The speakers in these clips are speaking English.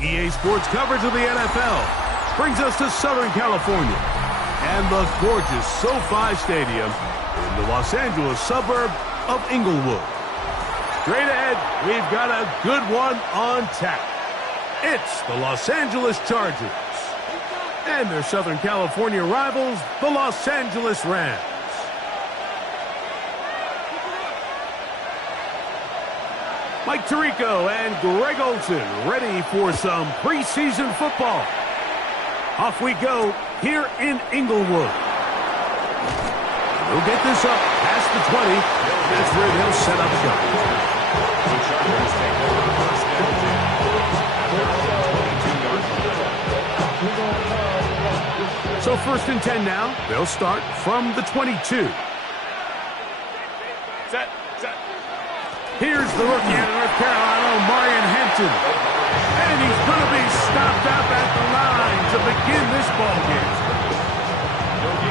EA Sports coverage of the NFL brings us to Southern California and the gorgeous SoFi Stadium in the Los Angeles suburb of Inglewood. Straight ahead, we've got a good one on tap. It's the Los Angeles Chargers and their Southern California rivals, the Los Angeles Rams. Mike Tirico and Greg Olsen ready for some preseason football. Off we go here in Inglewood. We'll get this up past the 20. That's where they'll set up shop. The Chargers take over first and 10 at their own 22-yard line. So first and 10 now. They'll start from the 22. Set. Here's the rookie out of North Carolina, Marion Hampton. And he's going to be stopped up at the line to begin this ball game.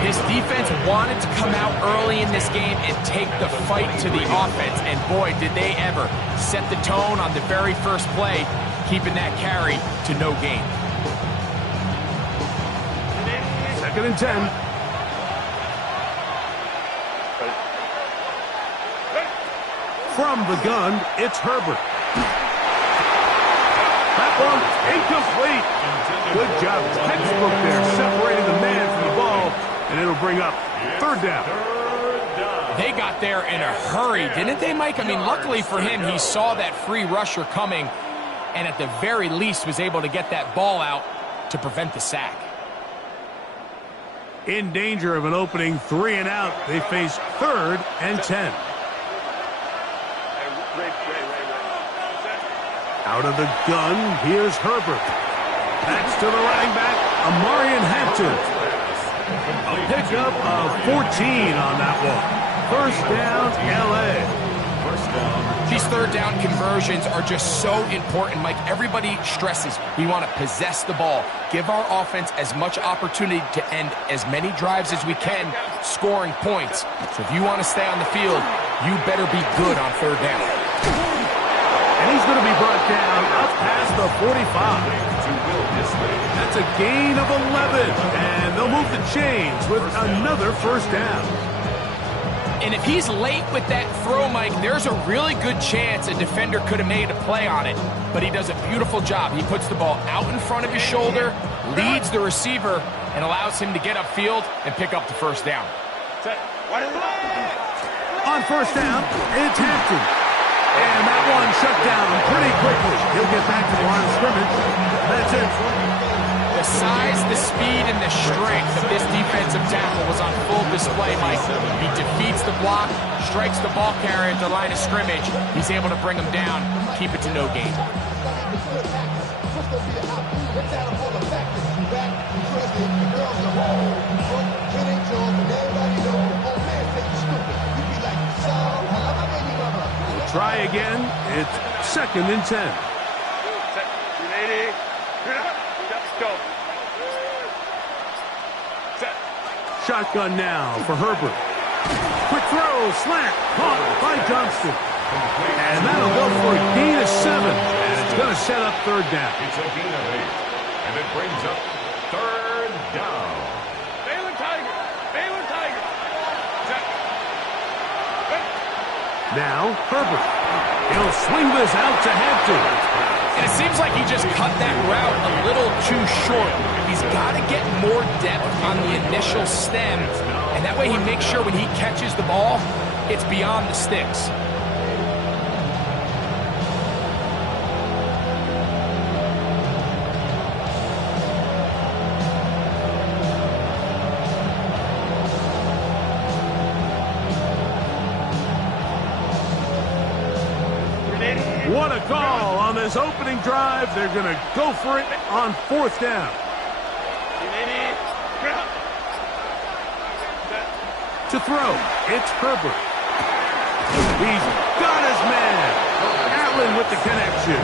This defense wanted to come out early in this game and take the fight to the offense. And boy, did they ever set the tone on the very first play, keeping that carry to no gain. Second and 10. From the gun, it's Herbert. That one incomplete. Good job. Textbook there, separating the man from the ball, and it'll bring up third down. They got there in a hurry, didn't they, Mike? I mean, luckily for him, he saw that free rusher coming, and at the very least was able to get that ball out to prevent the sack. In danger of an opening 3 and out, they face third and 10. Out of the gun, here's Herbert. That's to the running back, Amarian Hampton. A pickup of 14 on that one. First down, L.A. These third down conversions are just so important, Mike. Everybody stresses we want to possess the ball, give our offense as much opportunity to end as many drives as we can, scoring points. So if you want to stay on the field, you better be good on third down. And he's going to be brought down up past the 45. That's a gain of 11. And they'll move the chains with another first down. And if he's late with that throw, Mike, there's a really good chance a defender could have made a play on it. But he does a beautiful job. He puts the ball out in front of his shoulder, leads the receiver, and allows him to get upfield and pick up the first down. On first down, it's Hampton. And that one shut down pretty quickly. He'll get back to the line of scrimmage. That's it. The size, the speed, and the strength of this defensive tackle was on full display, Mike. He defeats the block, strikes the ball carrier at the line of scrimmage. He's able to bring him down, keep it to no gain. Try again. It's second and 10. Shotgun now for Herbert. Quick throw, slant, caught by Johnston. And that'll go for a gain of 7. And it's going to set up third down. It's a gain of 8. And it brings up third down. Baylor Tiger. Now, Herbert. He'll swing this out to Hampton. And it seems like he just cut that route a little too short. He's got to get more depth on the initial stem, and that way he makes sure when he catches the ball, it's beyond the sticks. What a call on this opening drive. They're going to go for it on fourth down. To throw, it's Herbert. He's got his man. Allen with the connection.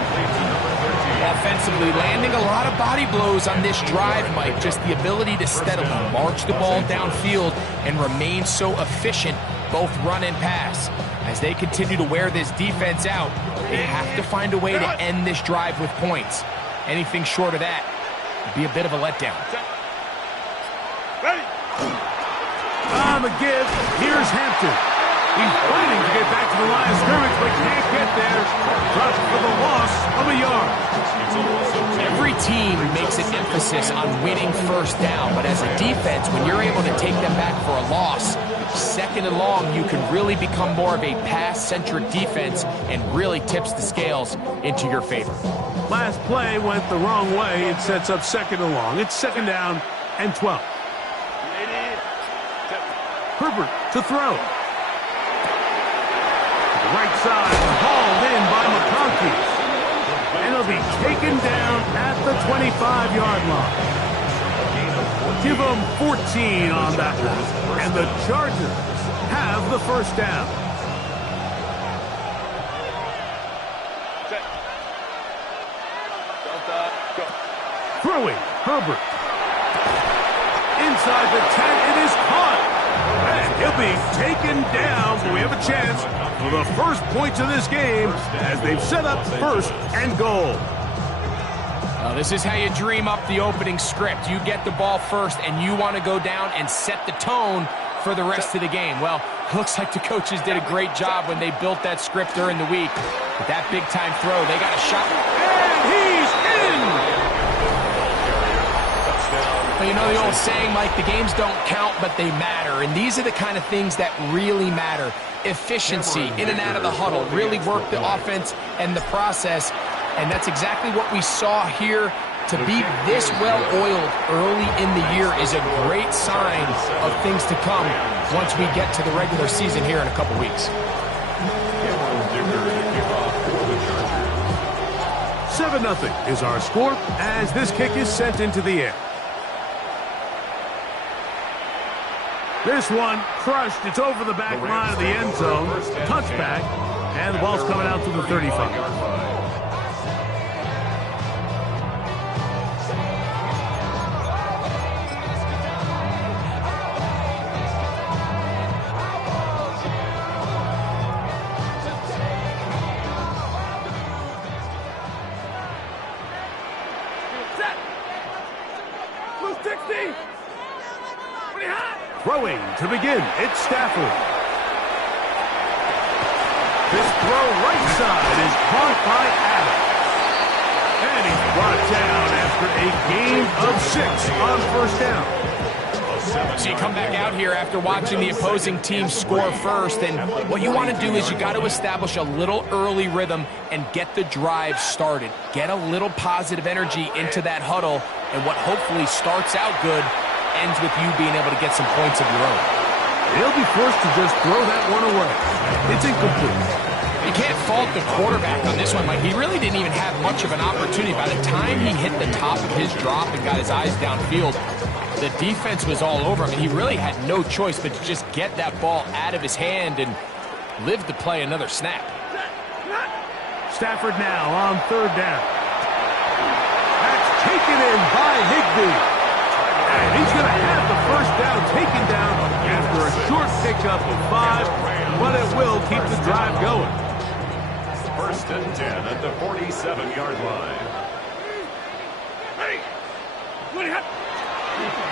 Offensively, landing a lot of body blows on this drive, Mike. Just the ability to steadily march the ball downfield and remain so efficient, both run and pass. As they continue to wear this defense out, they have to find a way to end this drive with points. Anything short of that would be a bit of a letdown. On the give, here's Hampton. He's fighting to get back to the line of scrimmage, but can't get there. Dropped for the loss of a yard. Every team makes an emphasis on winning first down, but as a defense, when you're able to take them back for a loss, second and long, you can really become more of a pass-centric defense and really tips the scales into your favor. Last play went the wrong way. It sets up second and long. It's second down and 12. Herbert to throw. To the right side, hauled in by McConkey. And he'll be taken down at the 25-yard line. Give them 14 on that one. And the Chargers have the first down. Throwing, Herbert. Inside the 10, it is caught. And he'll be taken down, but we have a chance for the first points of this game as they've set up first and goal. This is how you dream up the opening script. You get the ball first, and you want to go down and set the tone for the rest of the game. Well, looks like the coaches did a great job when they built that script during the week. With that big-time throw, they got a shot. And he's in! Well, you know the old saying, Mike, the games don't count, but they matter. And these are the kind of things that really matter. Efficiency, in and out of the huddle, really work the offense and the process. And that's exactly what we saw here. To be this well-oiled early in the year is a great sign of things to come once we get to the regular season here in a couple weeks. 7-0 is our score as this kick is sent into the air. This one crushed. It's over the back line of the end zone. Touchback. And the ball's coming out to the 35. Throwing to begin, it's Stafford. This throw right side is caught by Adams. And he's brought down after a gain of 6 on first down. So you come back out here after watching the opposing team score first, and what you want to do is you got to establish a little early rhythm and get the drive started. Get a little positive energy into that huddle, and what hopefully starts out good ends with you being able to get some points of your own. He'll be forced to just throw that one away. It's incomplete. You can't fault the quarterback on this one, Mike. He really didn't even have much of an opportunity. By the time he hit the top of his drop and got his eyes downfield, the defense was all over him, and he really had no choice but to just get that ball out of his hand and live to play another snap. Stafford now on third down. That's taken in by Higbee. And he's going to have the first down taken down after a short pickup of 5, but it will keep the drive going. First and 10 at the 47-yard line.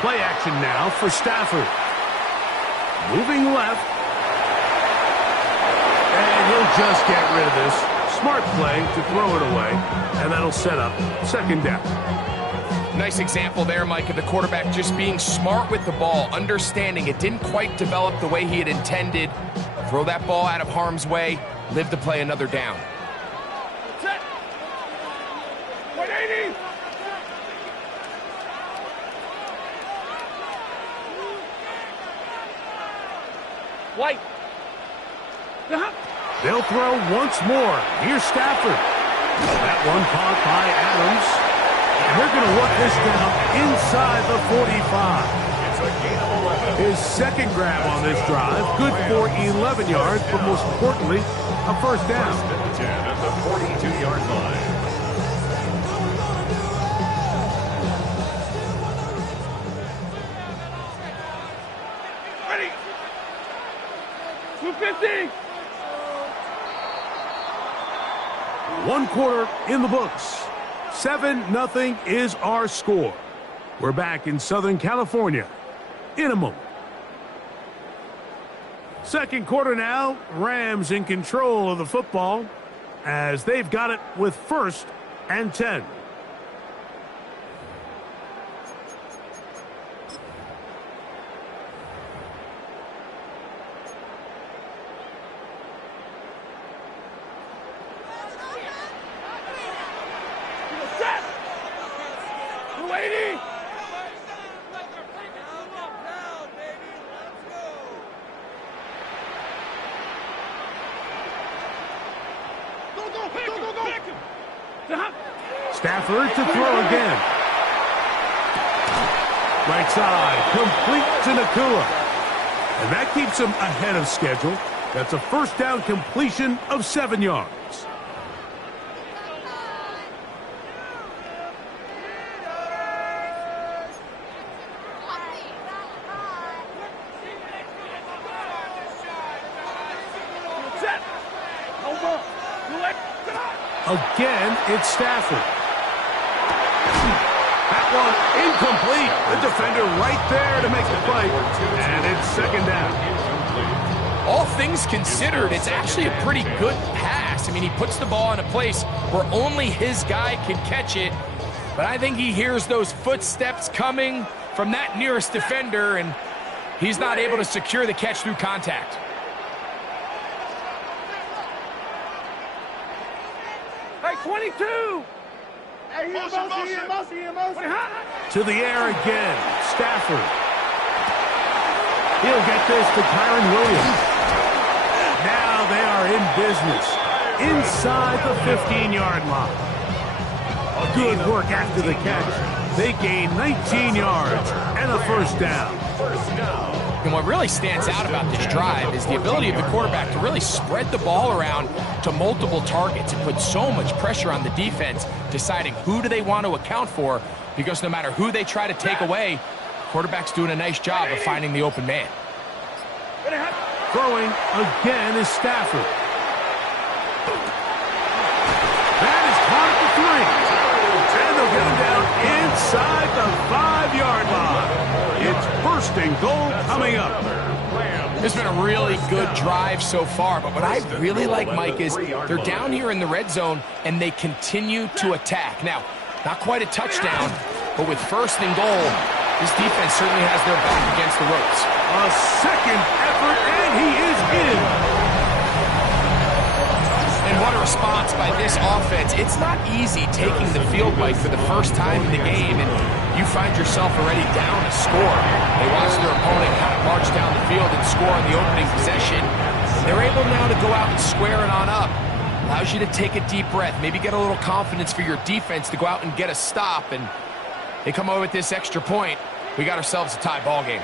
Play action now for Stafford. Moving left. And he'll just get rid of this. Smart play to throw it away, and that'll set up second down. Nice example there, Mike, of the quarterback just being smart with the ball, understanding it didn't quite develop the way he had intended. Throw that ball out of harm's way, live to play another down. Set. 180. White. They'll throw once more. Here's Stafford. That one caught by Adams. And they're going to work this down inside the 45. It's a gain of 11. His second grab on this drive. Good for 11 yards, but most importantly, a first down. First and 10 at the 42-yard line. Ready. 250. 1 quarter in the books. 7-0 is our score. We're back in Southern California in a moment. Second quarter now. Rams in control of the football as they've got it with 1st and 10. Set. 280. Stafford to throw again. Right side, complete to Nacua. And that keeps him ahead of schedule. That's a first down completion of 7 yards. Set. Over. Again, it's Stafford. That one incomplete. The defender right there to make the play. And it's 2nd down. All things considered, it's actually a pretty good pass. I mean, he puts the ball in a place where only his guy can catch it. But I think he hears those footsteps coming from that nearest defender, and he's not able to secure the catch through contact. Hey, 22. Hey, To the air again. Stafford. He'll get this to Kyron Williams. Now they are in business. Inside the 15-yard line. Good work after the catch. They gain 19 yards and a first down. And what really stands out about this drive is the ability of the quarterback to really spread the ball around to multiple targets and put so much pressure on the defense, deciding who do they want to account for, because no matter who they try to take away, quarterback's doing a nice job of finding the open man. Throwing again is Stafford. That is caught at the 3. And they'll get him down inside the 5-yard line. It's 1st and goal coming up. It's been a really good drive so far, but what I really like, Mike, is they're down here in the red zone, and they continue to attack. Now, not quite a touchdown, but with 1st and goal, this defense certainly has their back against the ropes. A second effort, and he is in. And what a response by this offense. It's not easy taking the field, Mike, for the first time in the game, and you find yourself already down a score. They watch their opponent kind of march down the field and score on the opening possession. They're able now to go out and square it on up. Allows you to take a deep breath, maybe get a little confidence for your defense to go out and get a stop, and they come over with this extra point. We got ourselves a tie ball game.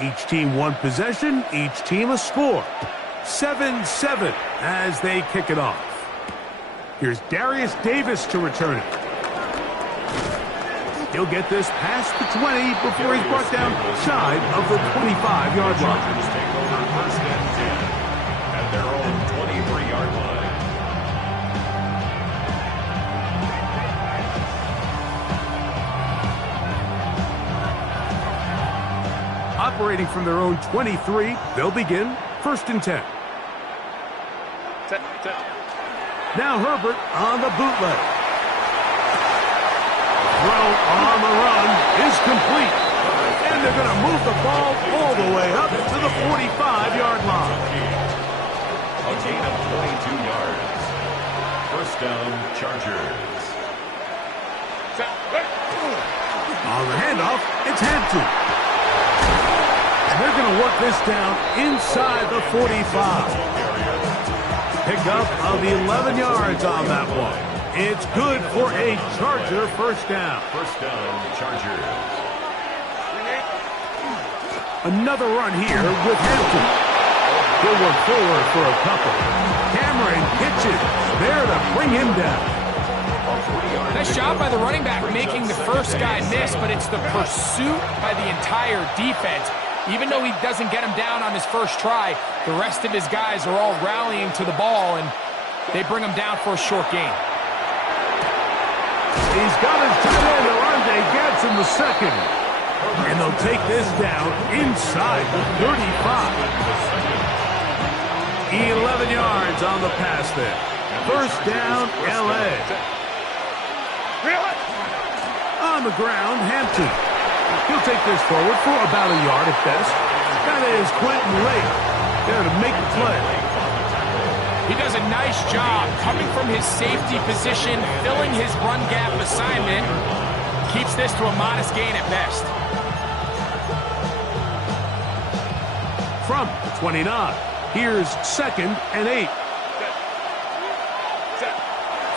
Each team 1 possession, each team a score. 7-7 as they kick it off. Here's Darius Davis to return it. He'll get this past the 20 before he's brought down shy of the 25-yard line. Take over 1st and 10 at their own 23-yard line. Operating from their own 23, they'll begin 1st and 10. Set. Now Herbert on the bootleg. Throw on the run is complete. And they're going to move the ball all the way up to the 45-yard line. A gain of 22 yards. 1st down, Chargers. On the handoff, it's Hampton. And they're going to work this down inside the 45. Pickup of 11 yards on that one. It's good for a Charger first down. 1st down, Chargers. Another run here with Hampton. He'll work forward for a couple. Cameron pitches there to bring him down. Nice job by the running back making the first guy miss, but it's the pursuit by the entire defense Even though he doesn't get him down on his first try, the rest of his guys are all rallying to the ball, and they bring him down for a short gain. He's got his tight end, Oronde Gadsden the second. And they'll take this down inside the 35. 11 yards on the pass there. First down, L.A. On the ground, Hampton. He'll take this forward for about a yard at best. That is Quentin Lake there to make the play. He does a nice job coming from his safety position, filling his run gap assignment. Keeps this to a modest gain at best. From the 29, here's 2nd and 8.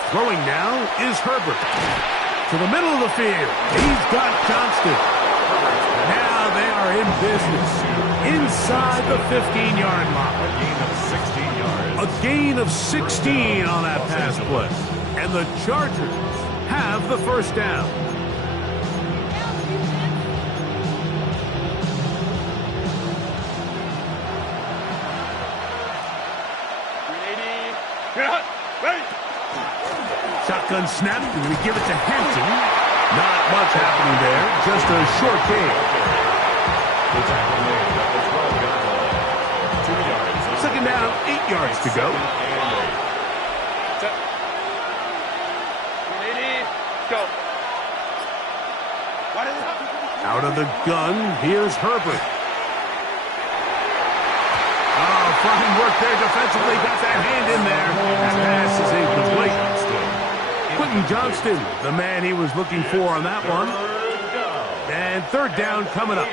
Throwing now is Herbert. To the middle of the field. He's got Johnston. Now they are in business. Inside the 15-yard line. A gain of 16 on that pass play. And the Chargers have the first down. Shotgun snap, and we give it to Hampton. Not much happening there, just a short gain. Second down, 8 yards to go. Go. Out of the gun, here's Herbert. Oh, fine work there defensively. Got that hand in there. That pass is incomplete. Quentin Johnston, the man he was looking for on that one. And third down coming up.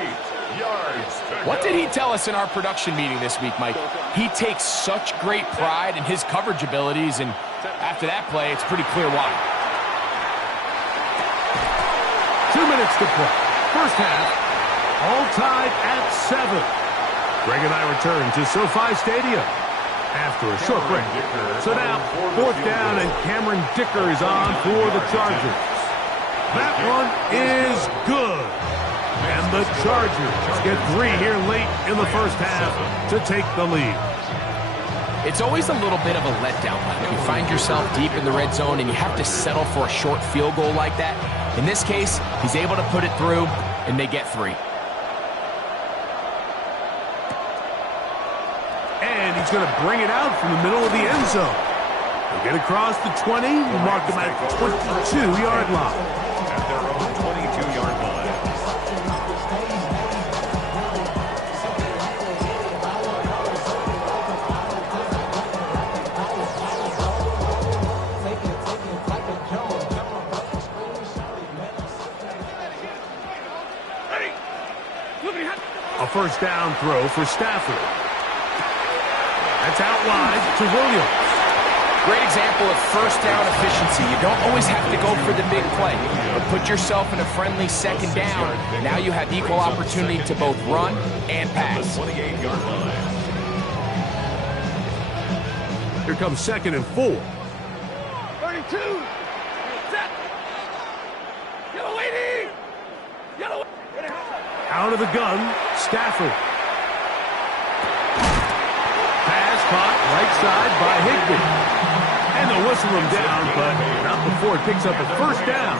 What did he tell us in our production meeting this week, Mike? He takes such great pride in his coverage abilities, and after that play, it's pretty clear why. 2 minutes to play. First half, all tied at 7. Greg and I return to SoFi Stadium after a short break. So now, fourth down, and Cameron Dicker is on for the Chargers. That one is good. And the Chargers get 3 here late in the first half to take the lead. It's always a little bit of a letdown. You find yourself deep in the red zone, and you have to settle for a short field goal like that. In this case, he's able to put it through, and they get 3. He's going to bring it out from the middle of the end zone. He'll get across the 20, mark him at the 22-yard line. At their own 22-yard line. A first down throw for Stafford. That's out wide to Williams. Great example of first down efficiency. You don't always have to go for the big play, but put yourself in a friendly second down. Now you have equal opportunity to both run and pass. 28-yard line. Here comes 2nd and 4. 32. Set. Yellow 80. Yellow. Out of the gun, Stafford. Caught right side by Higbee. And they'll whistle him down, but not before it picks up a first down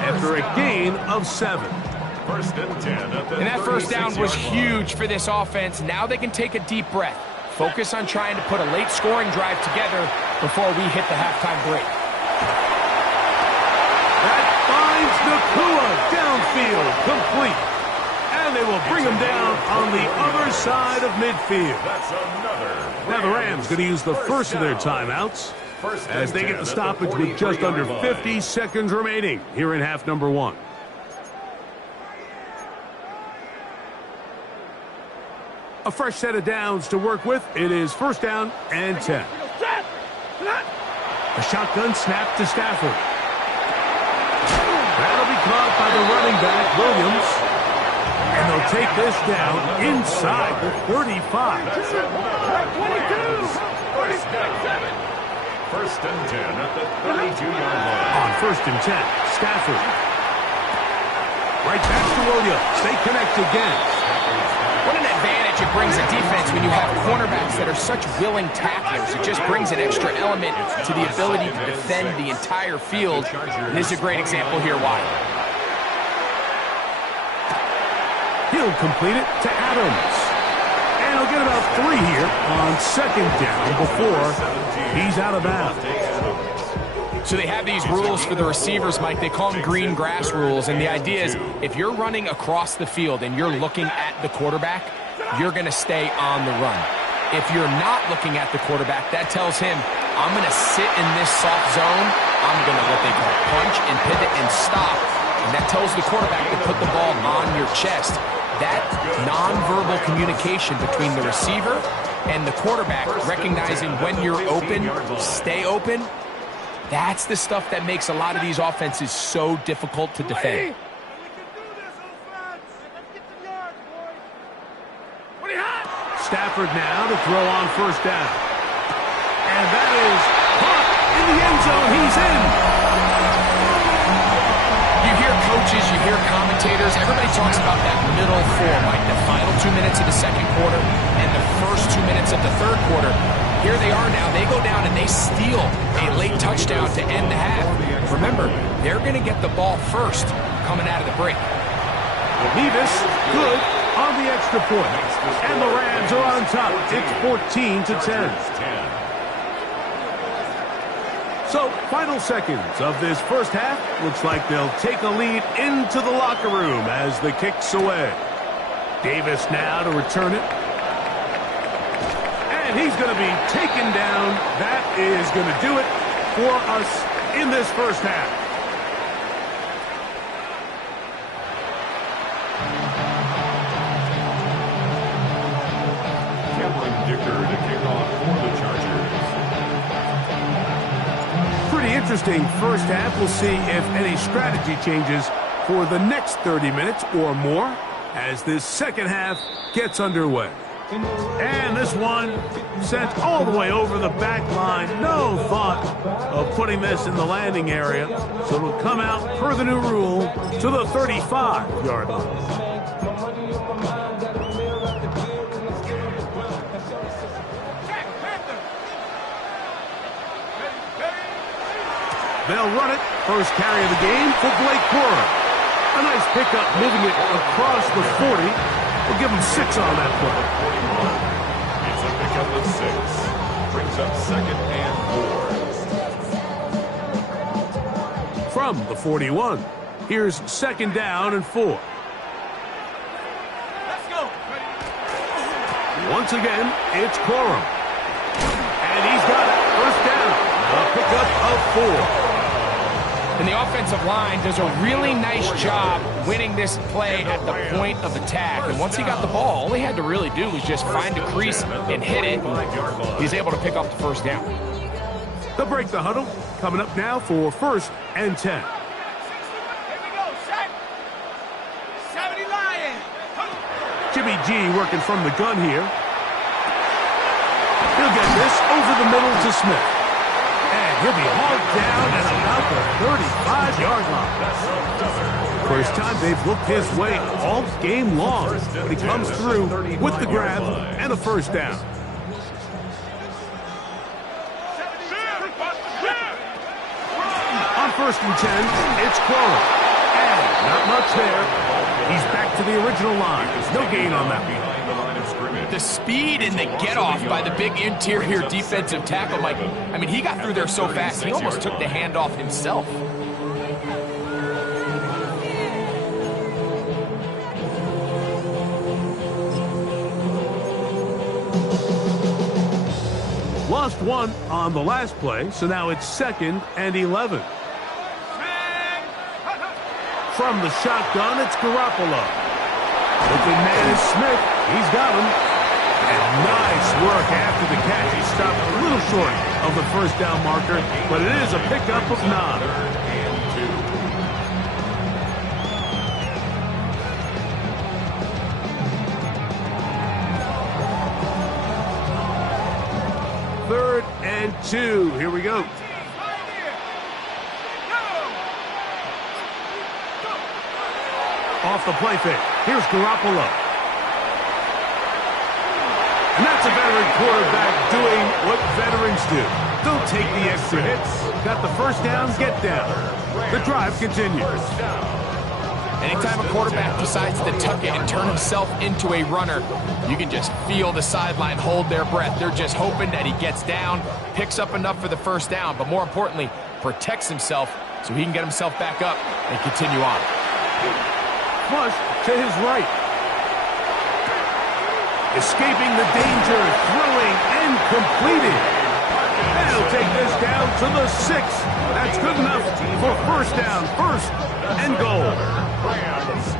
after a gain of 7. First and 10 at the And that first down was huge for this offense. Now they can take a deep breath. Focus on trying to put a late scoring drive together before we hit the halftime break. That finds Nacua downfield, complete. And they will bring him down on the other side of midfield. That's another. Now the Rams going to use the first of their timeouts as they get the stoppage with just under 50 seconds remaining here in half number 1. A fresh set of downs to work with. It is first down and 10. A shotgun snap to Stafford. That'll be caught by the running back, Williams. And they'll take this down inside the 35. 22. 47. First and 10 at the 32-yard line. On first and 10, Stafford. Right back to Williams. They connect again. One much it brings a defense when you have cornerbacks that are such willing tacklers. It just brings an extra element to the ability to defend the entire field. And this is a great example here why. He'll complete it to Adams. And he'll get about 3 here on second down before he's out of bounds. So they have these rules for the receivers, Mike. They call them green grass rules. And the idea is if you're running across the field and you're looking at the quarterback, you're going to stay on the run. If you're not looking at the quarterback, that tells him, I'm going to sit in this soft zone. I'm going to what they call punch and pivot and stop. And that tells the quarterback to put the ball on your chest. That nonverbal communication between the receiver and the quarterback, recognizing when you're open, stay open, that's the stuff that makes a lot of these offenses so difficult to defend. Stafford now to throw on first down. And that is caught in the end zone. He's in. You hear coaches, you hear commentators, everybody talks about that middle four, like the final 2 minutes of the second quarter and the first 2 minutes of the third quarter. Here they are now. They go down and they steal a late touchdown to end the half. Remember, they're going to get the ball first coming out of the break. Levis, good on the extra point. And the Rams are on top. It's 14-10. So, final seconds of this first half. Looks like they'll take a lead into the locker room as the kick's away. Davis now to return it. And he's going to be taken down. That is going to do it for us in this first half. Dicker to kick off for the Chargers. Pretty interesting first half. We'll see if any strategy changes for the next 30 minutes or more as this second half gets underway. And this one sent all the way over the back line. No thought of putting this in the landing area. So it'll come out per the new rule to the 35-yard line. They'll run it. First carry of the game for Blake Burrow. A nice pickup moving it across the 40. We'll give him 6 on that play. It's a pickup of 6. Brings up second and 4. From the 41, here's second down and 4. Let's go. Once again, it's Corum. And he's got it. First down. A pickup of 4. And the offensive line does a really nice job winning this play at the point of attack. And once he got the ball, all he had to really do was just find a crease and hit it. He's able to pick up the first down. They'll break the huddle. Coming up now for first and 10. Here we go. Set. 70 Lions. Jimmy G working from the gun here. He'll get this over the middle to Smith. And he'll be hauled down at about the 35-yard line. First time they've looked his way all game long. But he comes through with the grab and a first down. On first and 10, it's Corum. And not much there. He's back to the original line. No gain on that one. The speed and the get-off by the big interior defensive tackle, Mike. I mean, he got through there so fast, he almost took the handoff himself. Lost one on the last play, so now it's second and 11. From the shotgun, it's Garoppolo. Looking man is Smith. He's got him. And nice work after the catch. He stopped a little short of the first down marker, but it is a pickup of 9. Third and 2. Here we go. Off the play fake. Here's Garoppolo. And that's a veteran quarterback doing what veterans do. Don't take the extra hits. Got the first down, get down. The drive continues. Anytime a quarterback decides to tuck it and turn himself into a runner, you can just feel the sideline hold their breath. They're just hoping that he gets down, picks up enough for the first down, but more importantly, protects himself so he can get himself back up and continue on. Flush to his right. Escaping the danger, throwing, and completing. And he'll take this down to the 6. That's good enough for first down, first and goal.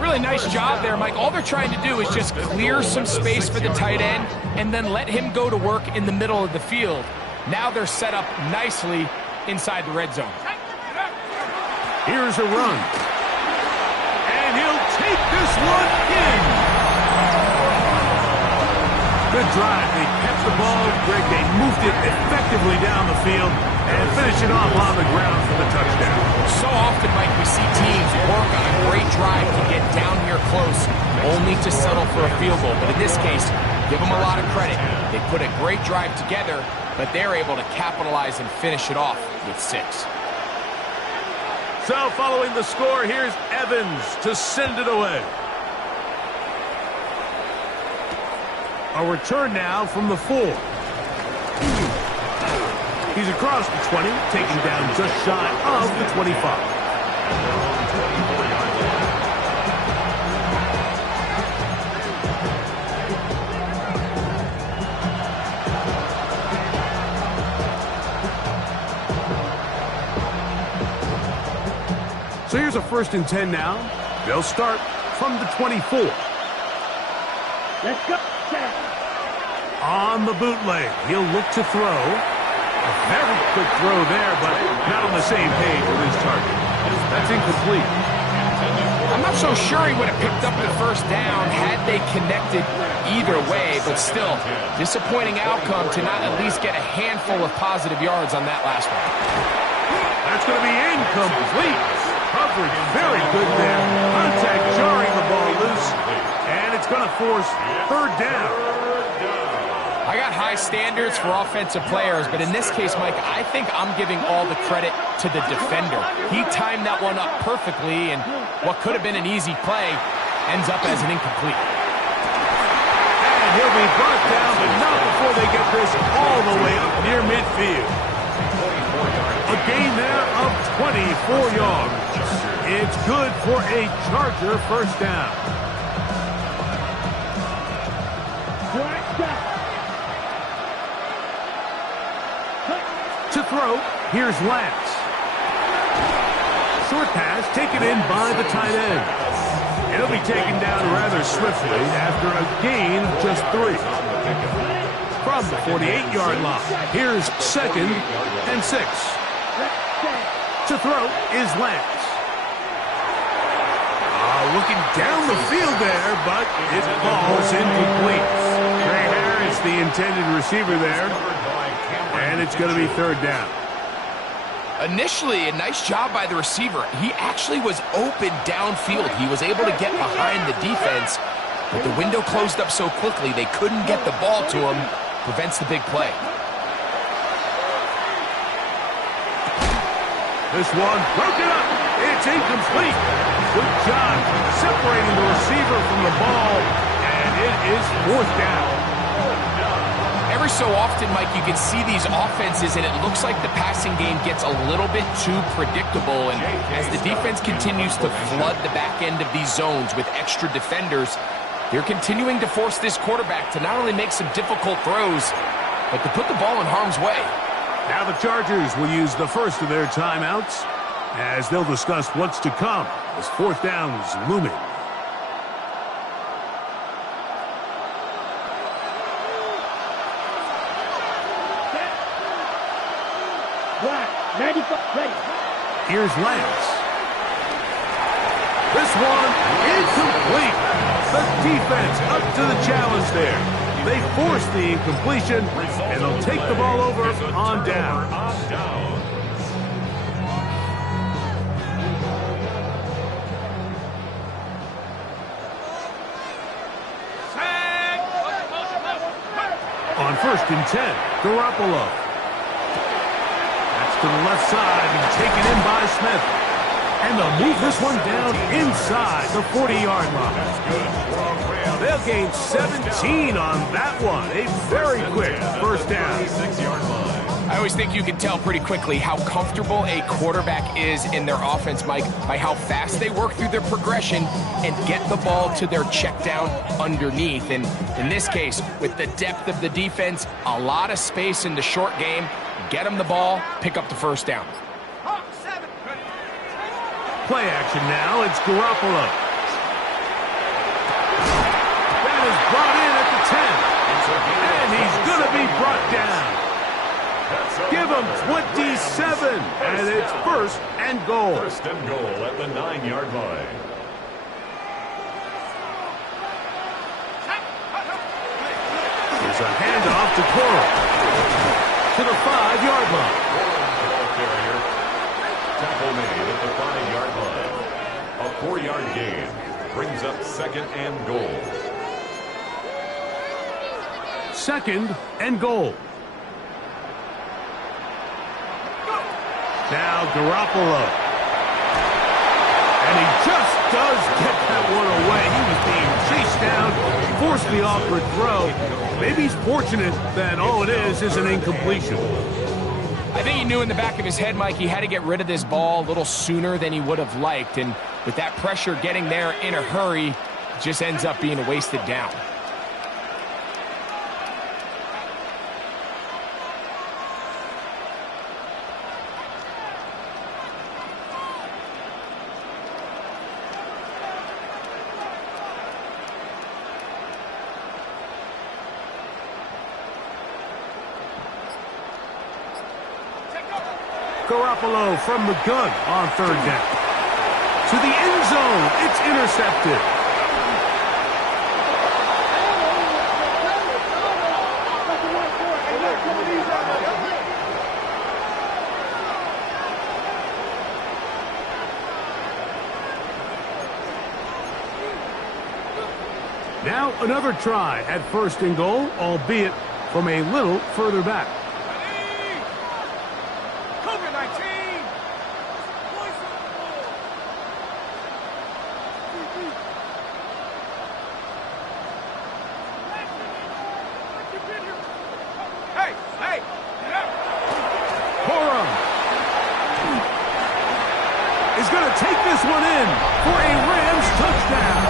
Really nice job there, Mike. All they're trying to do is just clear some space for the tight end and then let him go to work in the middle of the field. Now they're set up nicely inside the red zone. Here's a run. And he'll take this one in. Good drive. They kept the ball. Greg, they moved it effectively down the field and finish it off on the ground for the touchdown. So often, Mike, we see teams work on a great drive to get down here close, only to settle for a field goal. But in this case, give them a lot of credit. They put a great drive together, but they're able to capitalize and finish it off with 6. So following the score, here's Evans to send it away. A return now from the 4. He's across the 20, taken down just shy of the 25. So here's a 1st and 10 now. They'll start from the 24. Let's go. On the bootleg, he'll look to throw. A very quick throw there, but not on the same page with his target. That's incomplete. I'm not so sure he would have picked up the first down had they connected either way, but still, disappointing outcome to not at least get a handful of positive yards on that last one. That's going to be incomplete. Coverage very good there. Contact jarring the ball loose, and it's going to force 3rd down. I got high standards for offensive players, but in this case, Mike, I think I'm giving all the credit to the defender. He timed that one up perfectly, and what could have been an easy play ends up as an incomplete. And he'll be brought down, but not before they get this all the way up near midfield. A gain there of 24 yards. It's good for a Charger first down. To throw, here's Lance. Short pass taken in by the tight end. It'll be taken down rather swiftly after a gain of just 3. From the 48-yard line, here's 2nd and 6. To throw is Lance. Looking down the field there, but it falls incomplete. Trey Harris, the intended receiver there. And it's going to be 3rd down. Initially, a nice job by the receiver. He actually was open downfield. He was able to get behind the defense, but the window closed up so quickly they couldn't get the ball to him. Prevents the big play. This one broken up. It's incomplete. Good job separating the receiver from the ball, and it is 4th down. Every so often, Mike, you can see these offenses, and it looks like the passing game gets a little bit too predictable. And as the defense continues to flood the back end of these zones with extra defenders, they're continuing to force this quarterback to not only make some difficult throws, but to put the ball in harm's way. Now the Chargers will use the first of their timeouts as they'll discuss what's to come as 4th down is looming. Here's Lance. This one incomplete. The defense up to the challenge there. They force the incompletion, and they'll take the ball over on down. first and 10. Garoppolo. That's to the left side and taken in by Smith. And they'll move this one down inside the 40-yard line. That's good. They'll gain 17 on that one. A very quick first down. 6-yard line. I always think you can tell pretty quickly how comfortable a quarterback is in their offense, Mike, by how fast they work through their progression and get the ball to their check down underneath. And in this case, with the depth of the defense, a lot of space in the short game, get them the ball, pick up the first down. Play action now. It's Garoppolo. That is brought in at the 10. And he's going to be brought down. Give him 27. And it's first and goal. First and goal at the 9-yard line. There's a handoff to Cora. To the 5-yard line. Tackle made at the 5-yard line. A 4-yard gain brings up second and goal. Second and goal. Now Garoppolo. And he just does get that one away. He was being chased down, forced the awkward throw. Maybe he's fortunate that all it is an incompletion. I think he knew in the back of his head, Mike, he had to get rid of this ball a little sooner than he would have liked. And with that pressure getting there in a hurry, it just ends up being a wasted down. Garoppolo from the gun on third down. To the end zone. It's intercepted. Now another try at first and goal, albeit from a little further back. Is going to take this one in for a Rams touchdown.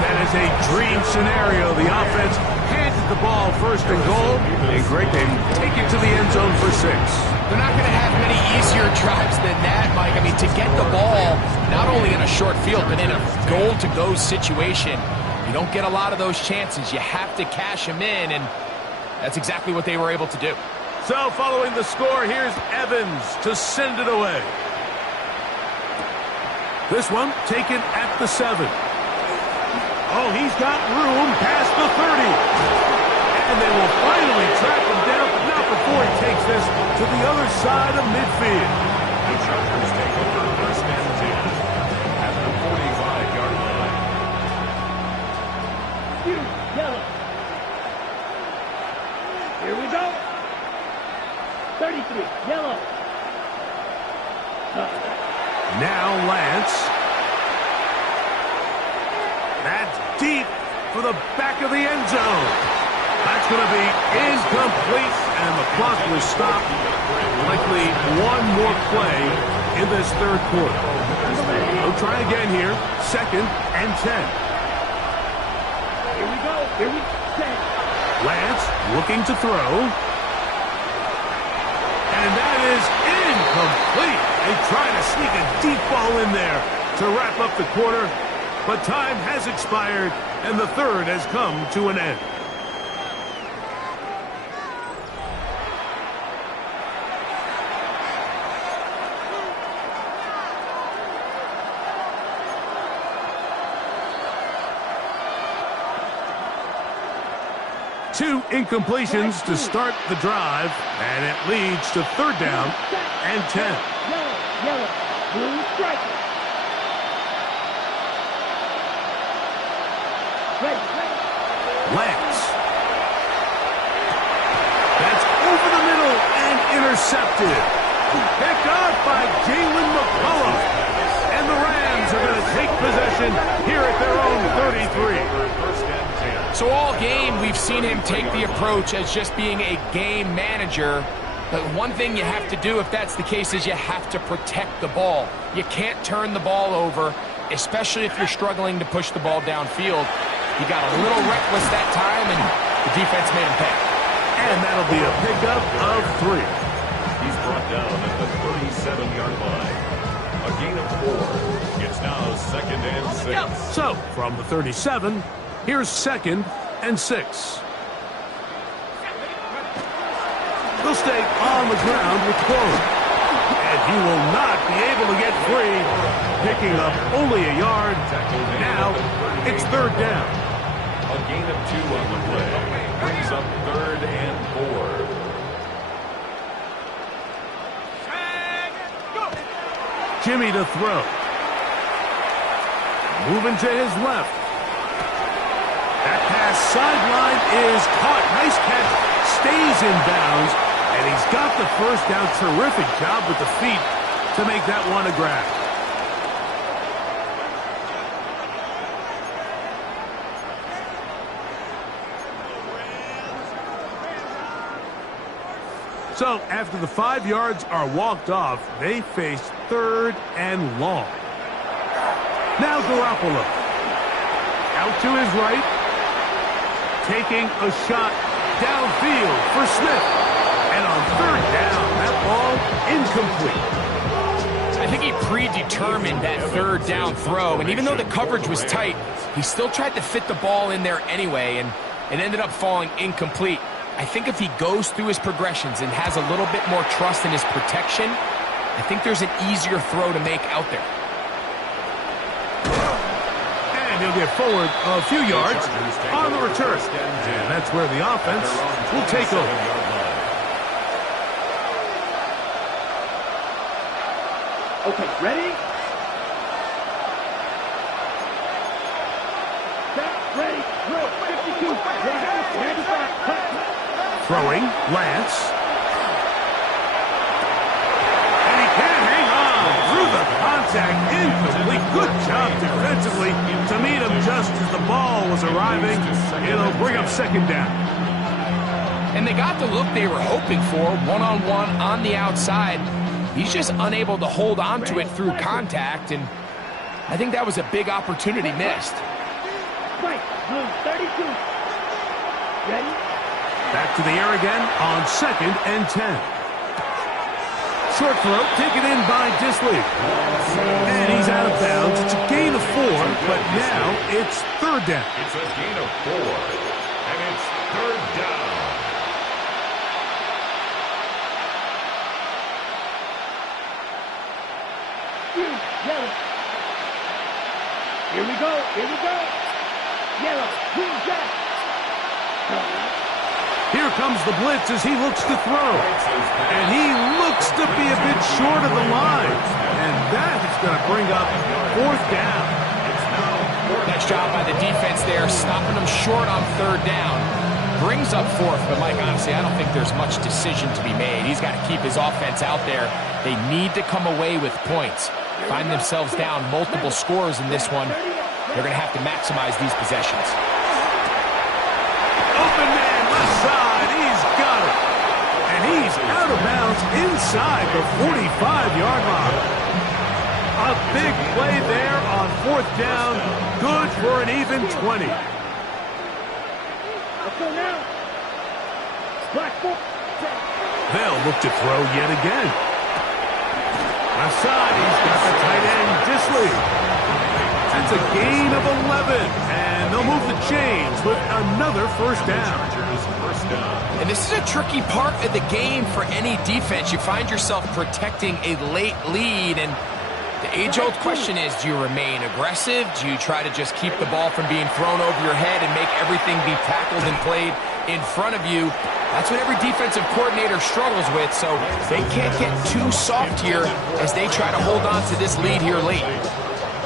That is a dream scenario. The offense handed the ball first and goal. A great game. Take it to the end zone for 6. They're not going to have many easier drives than that, Mike. I mean, to get the ball not only in a short field, but in a goal-to-go situation, you don't get a lot of those chances. You have to cash them in, and that's exactly what they were able to do. So following the score, here's Evans to send it away. This one taken at the 7. Oh, he's got room past the 30. And they will finally track him down, but not before he takes this to the other side of midfield. The Chargers take over first and 10 at the 45-yard line. Yellow. Here we go. 33, yellow. Now Lance. That's deep for the back of the end zone. That's going to be incomplete, and the clock will stop. Likely one more play in this third quarter. We'll try again here. Second and 10. Here we go. Here we go. Lance looking to throw. And that is incomplete. They try to sneak a deep ball in there to wrap up the quarter, but time has expired, and the third has come to an end. Two incompletions to start the drive, and it leads to third down and 10. Yellow, blue striker. Ready. Lance effective. Picked off by Jalen McCollum. And the Rams are going to take possession here at their own 33. So all game, we've seen him take the approach as just being a game manager. But one thing you have to do, if that's the case, is you have to protect the ball. You can't turn the ball over, especially if you're struggling to push the ball downfield. He got a little reckless that time, and the defense made him pay. And that'll be a pickup of 3. He's brought down at the 37-yard line. A gain of 4. It's now 2nd and 6. So, from the 37, here's 2nd and 6. He'll stay on the ground with Corum. And he will not be able to get free, picking up only a yard. Now, it's 3rd down. A gain of 2 on the play. Brings up 3rd and 4. Jimmy to throw. Moving to his left. That pass sideline is caught. Nice catch. Stays in bounds. And he's got the first down. Terrific job with the feet to make that one a grab. So, after the 5 yards are walked off, they face 3rd and long. Now Garoppolo. Out to his right. Taking a shot downfield for Smith. And on 3rd down, that ball incomplete. I think he predetermined that 3rd down throw, and even though the coverage was tight, he still tried to fit the ball in there anyway, and it ended up falling incomplete. I think if he goes through his progressions and has a little bit more trust in his protection, I think there's an easier throw to make out there. And he'll get forward a few yards on the return. And that's where the offense will take over. Okay, ready? Set, ready, throw, 52, 95, cut. Throwing, Lance. And he can't hang on through the contact. Incomplete. Good job defensively to meet him just as the ball was arriving. It'll bring up 2nd down. And they got the look they were hoping for, one-on-one on the outside. He's just unable to hold on to it through contact, and I think that was a big opportunity missed. Right, blue, 32. Ready? Back to the air again on 2nd and 10. Short throw taken in by Dissly. And he's out of bounds. It's a gain of 4, but now it's 3rd down. It's a gain of 4, and it's 3rd down. Yellow. Here we go, here we go. Yellow, green jack. Here comes the blitz as he looks to throw. And he looks to be a bit short of the line. And that is going to bring up 4th down. Nice job by the defense there, stopping them short on 3rd down. Brings up 4th, but Mike, honestly, I don't think there's much decision to be made. He's got to keep his offense out there. They need to come away with points. Find themselves down multiple scores in this one. They're going to have to maximize these possessions. Open man, left side, he's got it. And he's out of bounds inside the 45-yard line. A big play there on 4th down. Good for an even 20. Let's go now. Black ball. They'll look to throw yet again. Left side, he's got the tight end, Dissly. That's a gain of 11, and they'll move the chains with another 1st down. And this is a tricky part of the game for any defense. You find yourself protecting a late lead, and the age-old question is, do you remain aggressive? Do you try to just keep the ball from being thrown over your head and make everything be tackled and played in front of you? That's what every defensive coordinator struggles with, so they can't get too soft here as they try to hold on to this lead here late.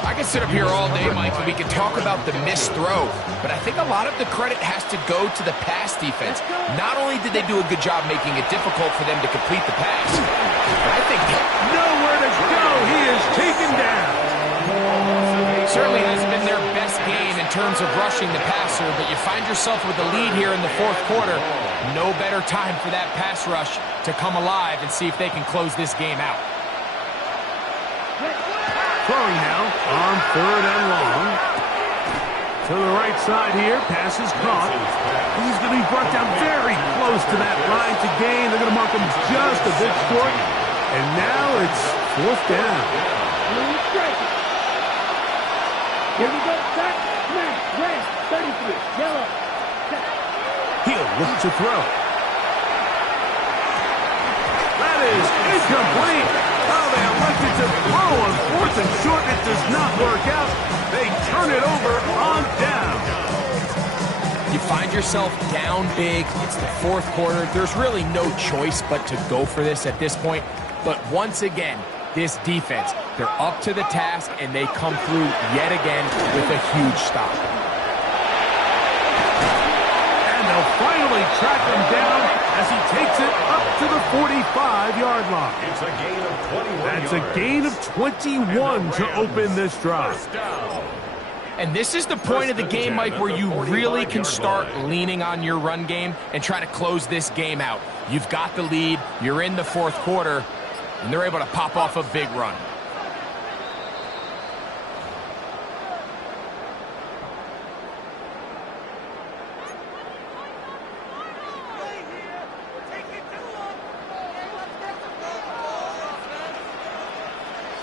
I I could sit up here all day, Mike, and we could talk about the missed throw, but I think a lot of the credit has to go to the pass defense. Not only did they do a good job making it difficult for them to complete the pass, but I think nowhere to go. He is taken down. Certainly hasn't been their best game in terms of rushing the passer, but you find yourself with the lead here in the fourth quarter. No better time for that pass rush to come alive and see if they can close this game out. Throwing now on 3rd and long. To the right side here, pass is caught. He's going to be brought down very close to that line to gain. They're going to mark him just a bit short. And now it's 4th down. Here we go, set, smash, red, 33, yellow. He'll look to throw. That is incomplete. Oh, they elected to throw on 4th and short. It does not work out. They turn it over on down. You find yourself down big. It's the fourth quarter. There's really no choice but to go for this at this point. But once again, this defense, they're up to the task, and they come through yet again with a huge stop. And they'll finally track him down as he takes it up to the 45-yard line. It's a gain of 21 That's yards. a gain of 21 to open this drive. First down. And this is the point of the game, Mike, where you really can start leaning on your run game and try to close this game out. You've got the lead, you're in the fourth quarter, and they're able to pop off a big run.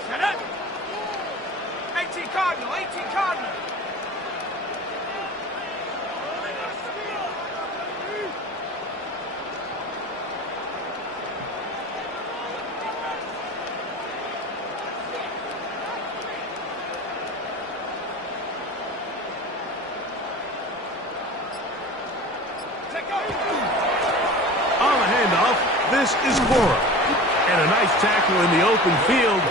Set up. 18 Cardinal, 18 Cardinal. On the handoff, this is Cora. And a nice tackle in the open field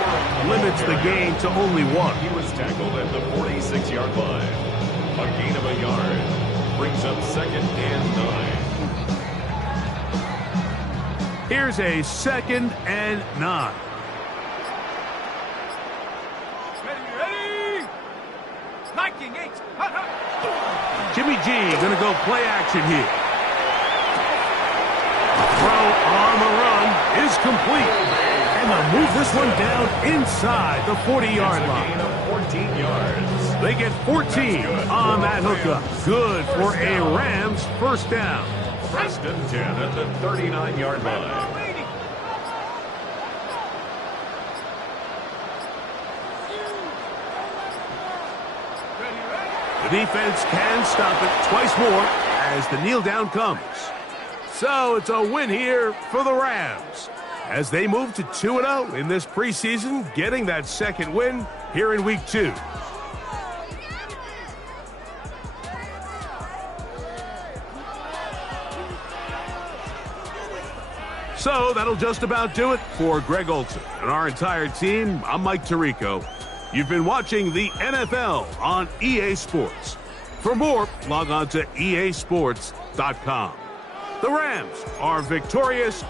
limits the gain to only 1. He was tackled at the 46-yard line. A gain of a yard brings up 2nd and 9. Here's a 2nd and 9. Ready? Liking 8. Jimmy G going to go play action here. Throw on the run is complete. And they'll move this one down inside the 40-yard line. Gain of 14 yards. They get 14 on that hookup. Good for a Rams first down. First and 10 at the 39-yard line. The defense can stop it twice more as the kneel down comes. So it's a win here for the Rams as they move to 2-0 in this preseason, getting that second win here in week 2. So that'll just about do it for Greg Olsen and our entire team. I'm Mike Tirico. You've been watching the NFL on EA Sports. For more, log on to easports.com. The Rams are victorious.